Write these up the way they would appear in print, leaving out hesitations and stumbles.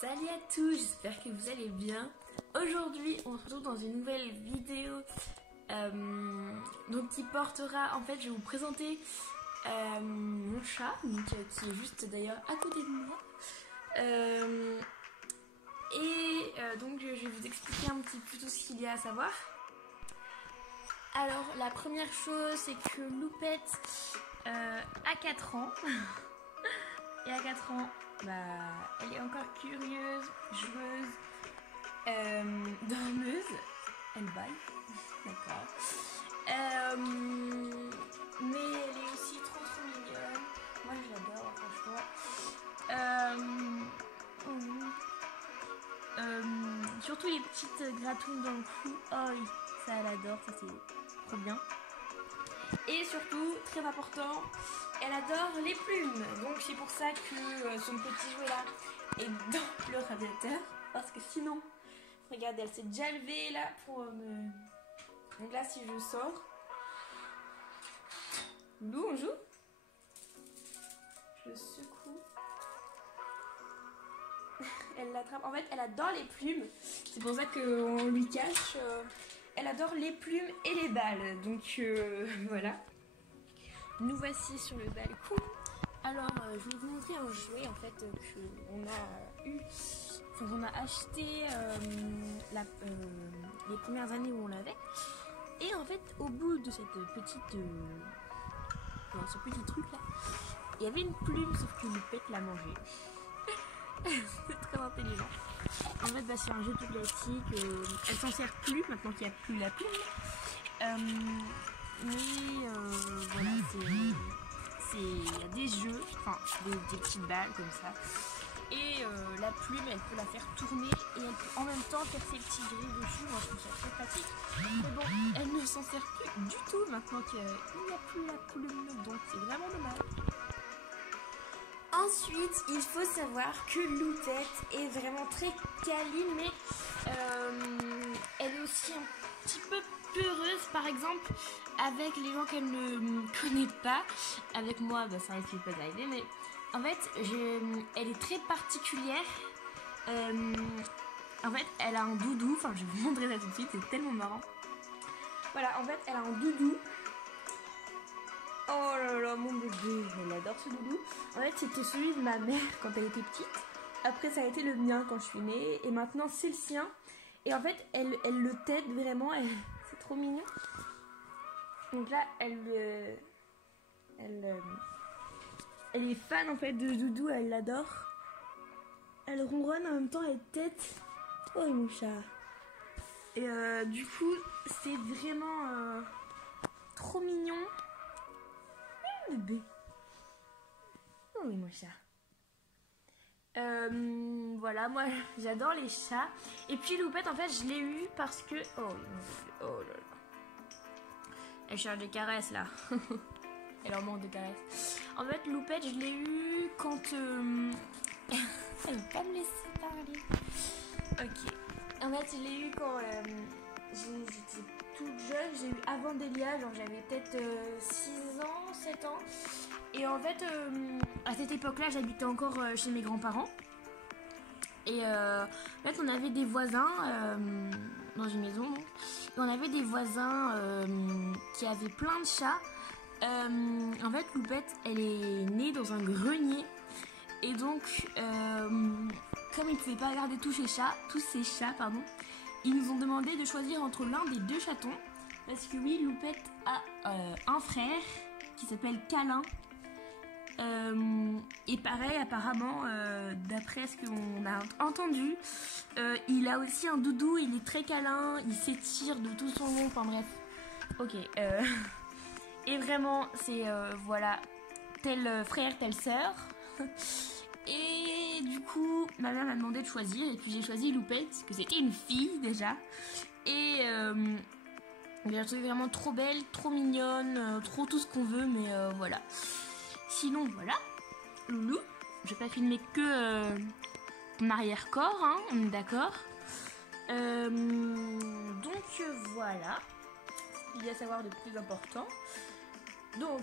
Salut à tous, j'espère que vous allez bien. Aujourd'hui, on se retrouve dans une nouvelle vidéo qui portera, en fait, je vais vous présenter mon chat, qui est juste d'ailleurs à côté de moi. Donc, je vais vous expliquer un petit peu tout ce qu'il y a à savoir. Alors, la première chose, c'est que Loupette a 4 ans. Et à 4 ans, elle est encore curieuse, joueuse, dormeuse. Elle baille, d'accord. Mais elle est aussi trop mignonne. Moi je l'adore, franchement. Surtout les petites gratouilles dans le cou. Oh oui, ça elle adore, ça c'est trop bien. Et surtout, très important, elle adore les plumes. Donc c'est pour ça que son petit jouet là est dans le radiateur. Parce que sinon, regardez, elle s'est déjà levée là pour me... Donc là, si je sors... Lou, on joue? Je secoue. Elle l'attrape. En fait, elle adore les plumes. C'est pour ça qu'on lui cache... Elle adore les plumes et les balles. Donc voilà. Nous voici sur le balcon. Alors je vais vous montrer un jouet en fait qu'on a eu. Enfin, on a acheté les premières années où on l'avait. Et en fait au bout de cette petite ce petit truc là, il y avait une plume, sauf que Loupette l'a mangée. C'est très intelligent. En fait, c'est un jeu tout classique. Elle s'en sert plus maintenant qu'il n'y a plus la plume. Voilà, il y a des jeux, enfin des petites balles comme ça. Et la plume, elle peut la faire tourner et elle peut en même temps faire ses petits grilles dessus. Moi, je trouve ça très pratique. Mais bon, elle ne s'en sert plus du tout maintenant qu'il n'y a plus la plume. Donc, c'est vraiment dommage. Ensuite, il faut savoir que Loupette est vraiment très câline, mais elle est aussi un petit peu peureuse, par exemple, avec les gens qu'elle ne connaît pas. Avec moi, ça risque pas d'arriver, mais en fait, elle est très particulière. En fait, elle a un doudou, enfin, je vais vous montrer ça tout de suite, c'est tellement marrant. Voilà, en fait, elle a un doudou. Oh là là, mon bébé, elle adore ce doudou. En fait, c'était celui de ma mère quand elle était petite. Après, ça a été le mien quand je suis née. Et maintenant, c'est le sien. Et en fait, elle le tède vraiment. C'est trop mignon. Donc là, elle est fan en fait de doudou. Elle l'adore. Elle ronronne en même temps, elle tète. Oh, mon chat. Et du coup, c'est vraiment trop mignon. Bébé. Oh oui, mon chat. Voilà, moi j'adore les chats. Et puis Loupette, en fait, je l'ai eu parce que... Oh, oh là là. Elle cherche des caresses là. Elle en manque de caresses. En fait, Loupette, je l'ai eu quand... Elle veut pas me laisser parler. Ok. En fait, je l'ai eu quand j'étais toute jeune. J'ai eu avant Delia, genre j'avais peut-être 6 ans, 7 ans. Et en fait, à cette époque-là, j'habitais encore chez mes grands-parents. Et en fait, on avait des voisins dans une maison. Donc, et on avait des voisins qui avaient plein de chats. En fait, Loupette, elle est née dans un grenier. Et donc, comme ils ne pouvaient pas garder tous ces chats, ils nous ont demandé de choisir entre l'un des 2 chatons. Parce que oui, Loupette a un frère qui s'appelle Câlin. Et pareil, apparemment, d'après ce qu'on a entendu, il a aussi un doudou, il est très câlin, il s'étire de tout son long, enfin bref. Ok. Et vraiment, c'est, voilà, tel frère, telle sœur. Et du coup, ma mère m'a demandé de choisir, et puis j'ai choisi Loupette, parce que c'était une fille déjà. Et je la trouvais vraiment trop belle, trop mignonne, trop tout ce qu'on veut, mais voilà. Sinon, voilà, Loulou, je vais pas filmer que mon arrière-corps, hein, on est d'accord. Donc voilà, il y a à savoir de plus important. Donc,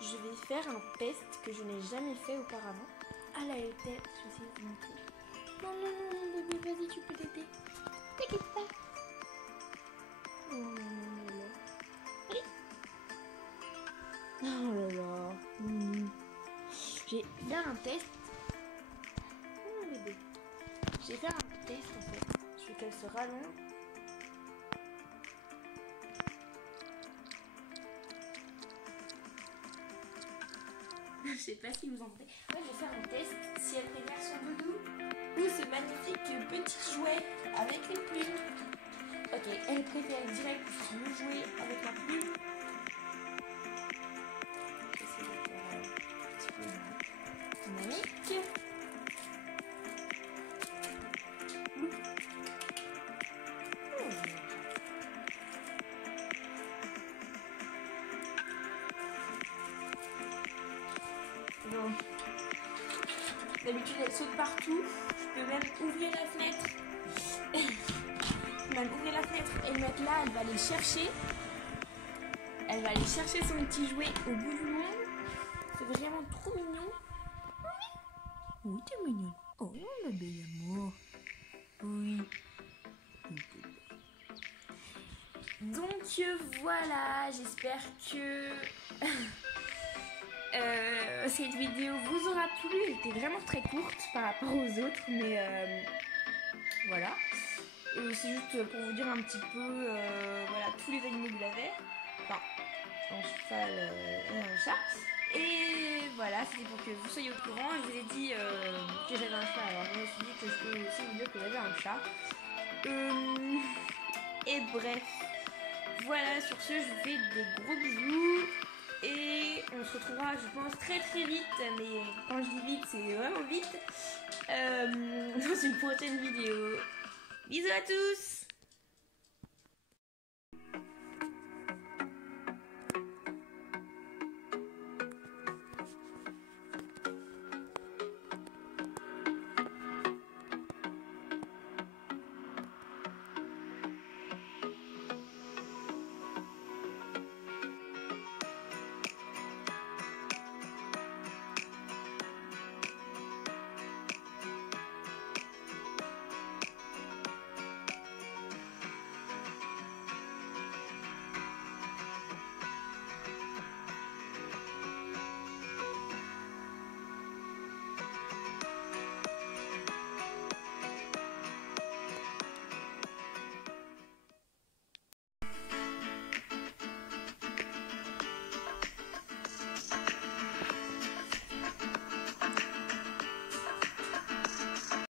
je vais faire un test que je n'ai jamais fait auparavant. à la tête. Je vais essayer de vous montrer. Non, non, non, non, bébé, vas-y, tu peux t'aider. T'inquiète pas. Oh là là. Allez. Oh là là. J'ai fait un test. Oh bébé. J'ai fait un test en fait. Je veux qu'elle se rallonge. Je sais pas si vous entendez. Ouais, je vais faire un test si elle préfère son doudou ou ce magnifique petit jouet avec les plumes. Ok, elle préfère direct le jouet avec la plume. J'essaie de faire un petit peu dynamique. Bon. D'habitude elle saute partout. Je peux même ouvrir la fenêtre. Et le mettre là, elle va aller chercher. Elle va aller chercher son petit jouet au bout du monde. C'est vraiment trop mignon. Oui, t'es mignonne. Oh, ma belle amour. Oui. Donc voilà, j'espère que cette vidéo vous aura plu. Elle était vraiment très courte par rapport aux autres, mais voilà. C'est juste pour vous dire un petit peu, voilà, tous les animaux que j'avais. Enfin, un cheval et un chat. Et voilà, c'était pour que vous soyez au courant. Je vous ai dit que j'avais un chat, alors je me suis dit que je peux aussi vous dire que j'avais un chat. Et bref, voilà, sur ce, je vous fais des gros bisous. Et on se retrouvera, je pense, très très vite. Mais quand je dis vite, c'est vraiment vite. Dans une prochaine vidéo. Bisous à tous!